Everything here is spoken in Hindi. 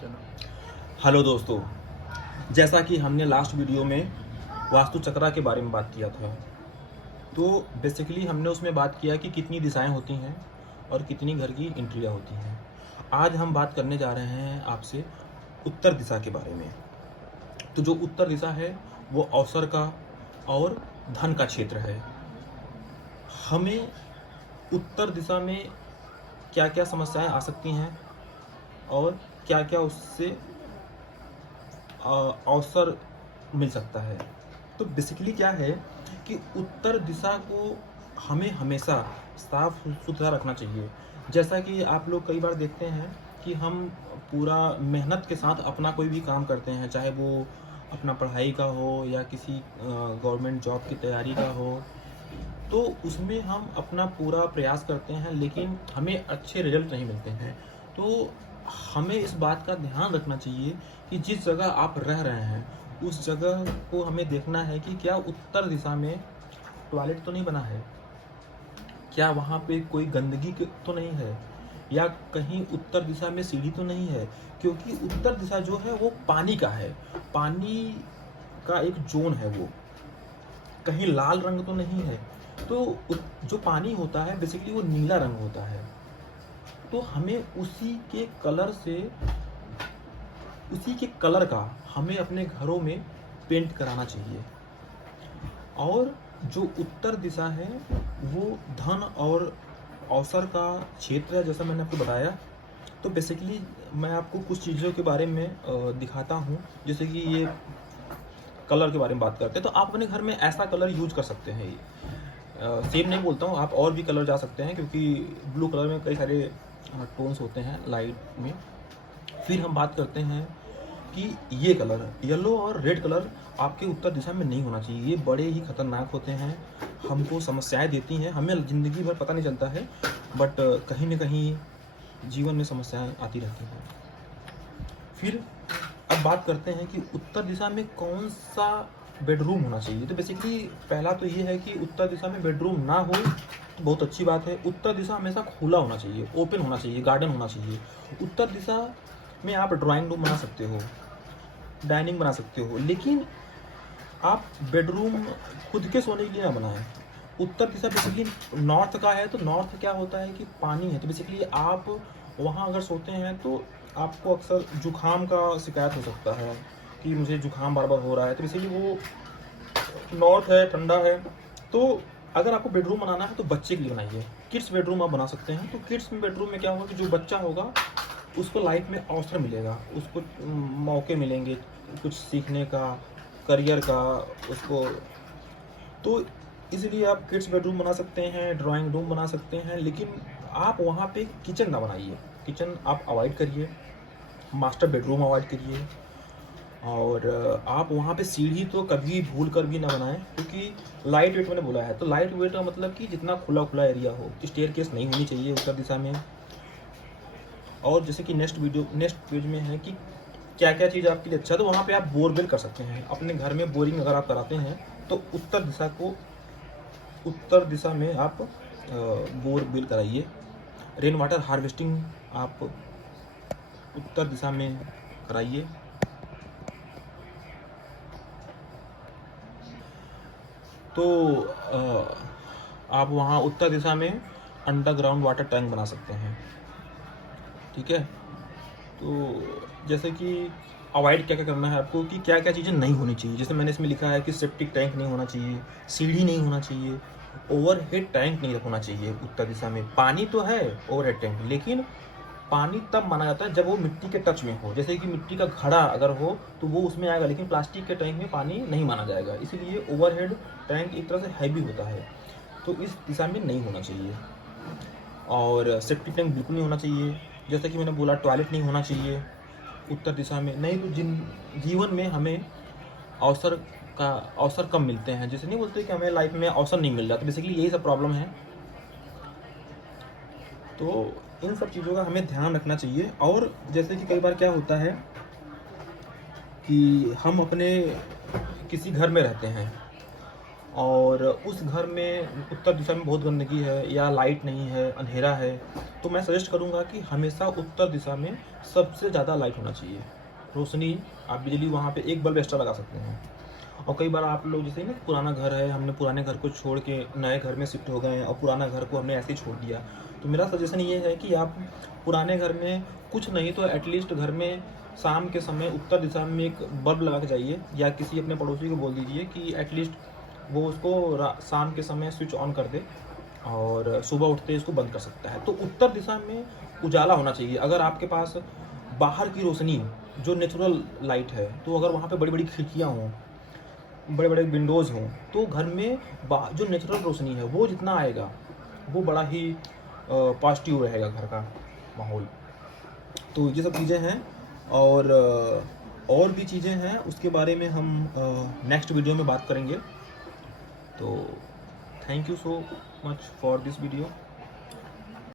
चलो। हेलो दोस्तों, जैसा कि हमने लास्ट वीडियो में वास्तु चक्रा के बारे में बात किया था, तो बेसिकली हमने उसमें बात किया कि कितनी दिशाएं होती हैं और कितनी घर की एंट्रियां होती हैं। आज हम बात करने जा रहे हैं आपसे उत्तर दिशा के बारे में। तो जो उत्तर दिशा है वो अवसर का और धन का क्षेत्र है। हमें उत्तर दिशा में क्या क्या समस्याएं आ सकती हैं और क्या क्या उससे अवसर मिल सकता है। तो बेसिकली क्या है कि उत्तर दिशा को हमें हमेशा साफ सुथरा रखना चाहिए। जैसा कि आप लोग कई बार देखते हैं कि हम पूरा मेहनत के साथ अपना कोई भी काम करते हैं, चाहे वो अपना पढ़ाई का हो या किसी गवर्नमेंट जॉब की तैयारी का हो, तो उसमें हम अपना पूरा प्रयास करते हैं लेकिन हमें अच्छे रिजल्ट नहीं मिलते हैं। तो हमें इस बात का ध्यान रखना चाहिए कि जिस जगह आप रह रहे हैं उस जगह को हमें देखना है कि क्या उत्तर दिशा में टॉयलेट तो नहीं बना है, क्या वहाँ पे कोई गंदगी तो नहीं है, या कहीं उत्तर दिशा में सीढ़ी तो नहीं है। क्योंकि उत्तर दिशा जो है वो पानी का है, पानी का एक जोन है, वो कहीं लाल रंग तो नहीं है। तो जो पानी होता है बेसिकली वो नीला रंग होता है। तो हमें उसी के कलर का हमें अपने घरों में पेंट कराना चाहिए। और जो उत्तर दिशा है वो धन और अवसर का क्षेत्र है, जैसा मैंने आपको बताया। तो बेसिकली मैं आपको कुछ चीज़ों के बारे में दिखाता हूँ। जैसे कि ये कलर के बारे में बात करते हैं, तो आप अपने घर में ऐसा कलर यूज कर सकते हैं। सेम नहीं बोलता हूँ, आप और भी कलर जा सकते हैं, क्योंकि ब्लू कलर में कई सारे टोन्स होते हैं लाइट में। फिर हम बात करते हैं कि ये कलर येलो और रेड कलर आपके उत्तर दिशा में नहीं होना चाहिए। ये बड़े ही खतरनाक होते हैं, हमको समस्याएं देती हैं, हमें ज़िंदगी भर पता नहीं चलता है, बट कहीं ना कहीं जीवन में समस्याएं आती रहती हैं। फिर अब बात करते हैं कि उत्तर दिशा में कौन सा बेडरूम होना चाहिए। तो बेसिकली पहला तो ये है कि उत्तर दिशा में बेडरूम ना हो तो बहुत अच्छी बात है। उत्तर दिशा हमेशा खुला होना चाहिए, ओपन होना चाहिए, गार्डन होना चाहिए। उत्तर दिशा में आप ड्राइंग रूम बना सकते हो, डाइनिंग बना सकते हो, लेकिन आप बेडरूम खुद के सोने के लिए ना बनाएं। उत्तर दिशा बेसिकली नॉर्थ का है, तो नॉर्थ क्या होता है कि पानी है। तो बेसिकली आप वहाँ अगर सोते हैं तो आपको अक्सर जुखाम का शिकायत हो सकता है कि मुझे जुखाम बार बार हो रहा है। तो बेसिकली वो नॉर्थ है, ठंडा है। तो अगर आपको बेडरूम बनाना है तो बच्चे के लिए बनाइए, किड्स बेडरूम आप बना सकते हैं। तो किड्स बेडरूम में क्या होगा कि जो बच्चा होगा उसको लाइफ में अवसर मिलेगा, उसको मौके मिलेंगे कुछ सीखने का, करियर का उसको। तो इसलिए आप किड्स बेडरूम बना सकते हैं, ड्राइंग रूम बना सकते हैं, लेकिन आप वहाँ पे किचन ना बनाइए। किचन आप अवॉइड करिए, मास्टर बेडरूम अवॉइड करिए। और आप वहाँ पे सीढ़ी तो कभी भूल कर भी ना बनाएं, क्योंकि लाइट वेट मैंने बोला है। तो लाइट वेट का मतलब कि जितना खुला खुला एरिया हो, स्टेयर केस नहीं होनी चाहिए उत्तर दिशा में। और जैसे कि नेक्स्ट पेज में है कि क्या क्या चीज़ आपके लिए अच्छा है, तो वहाँ पे आप बोरवेल कर सकते हैं अपने घर में। बोरिंग अगर आप कराते हैं तो उत्तर दिशा में आप बोरवेल कराइए। रेन वाटर हार्वेस्टिंग आप उत्तर दिशा में कराइए। तो आप वहाँ उत्तर दिशा में अंडरग्राउंड वाटर टैंक बना सकते हैं, ठीक है। तो जैसे कि अवॉइड क्या क्या करना है आपको, कि क्या क्या चीज़ें नहीं होनी चाहिए। जैसे मैंने इसमें लिखा है कि सेप्टिक टैंक नहीं होना चाहिए, सीढ़ी नहीं होना चाहिए, ओवरहेड टैंक नहीं होना चाहिए उत्तर दिशा में। पानी तो है ओवरहेड टैंक, लेकिन पानी तब माना जाता है जब वो मिट्टी के टच में हो। जैसे कि मिट्टी का घड़ा अगर हो तो वो उसमें आएगा, लेकिन प्लास्टिक के टैंक में पानी नहीं माना जाएगा। इसीलिए ओवरहेड टैंक एक तरह से हैवी होता है, तो इस दिशा में नहीं होना चाहिए। और सेप्टिक टैंक बिल्कुल नहीं होना चाहिए। जैसे कि मैंने बोला, टॉयलेट नहीं होना चाहिए उत्तर दिशा में। नहीं तो जीवन में हमें अवसर कम मिलते हैं। जैसे नहीं बोलते कि हमें लाइफ में अवसर नहीं मिल रहा, तो बेसिकली यही सब प्रॉब्लम है। तो इन सब चीज़ों का हमें ध्यान रखना चाहिए। और जैसे कि कई बार क्या होता है कि हम अपने किसी घर में रहते हैं और उस घर में उत्तर दिशा में बहुत गंदगी है या लाइट नहीं है, अंधेरा है, तो मैं सजेस्ट करूँगा कि हमेशा उत्तर दिशा में सबसे ज़्यादा लाइट होना चाहिए, रोशनी। आप बिजली वहाँ पे एक बल्ब एक्स्ट्रा लगा सकते हैं। और कई बार आप लोग जैसे ना पुराना घर है, हमने पुराने घर को छोड़ के नए घर में शिफ्ट हो गए हैं और पुराना घर को हमने ऐसे ही छोड़ दिया, तो मेरा सजेशन ये है कि आप पुराने घर में कुछ नहीं तो एटलीस्ट घर में शाम के समय उत्तर दिशा में एक बल्ब लगा के जाइए, या किसी अपने पड़ोसी को बोल दीजिए कि एटलीस्ट वो उसको शाम के समय स्विच ऑन कर दे और सुबह उठते ही इसको बंद कर सकता है। तो उत्तर दिशा में उजाला होना चाहिए। अगर आपके पास बाहर की रोशनी जो नेचुरल लाइट है, तो अगर वहाँ पे बड़ी बड़ी खिड़कियाँ हों, बड़े बड़े विंडोज़ हों, तो घर में जो नेचुरल रोशनी है वो जितना आएगा वो बड़ा ही पॉजिटिव रहेगा घर का माहौल। तो ये सब चीज़ें हैं, और भी चीज़ें हैं, उसके बारे में हम नेक्स्ट वीडियो में बात करेंगे। तो thank you so much for this video.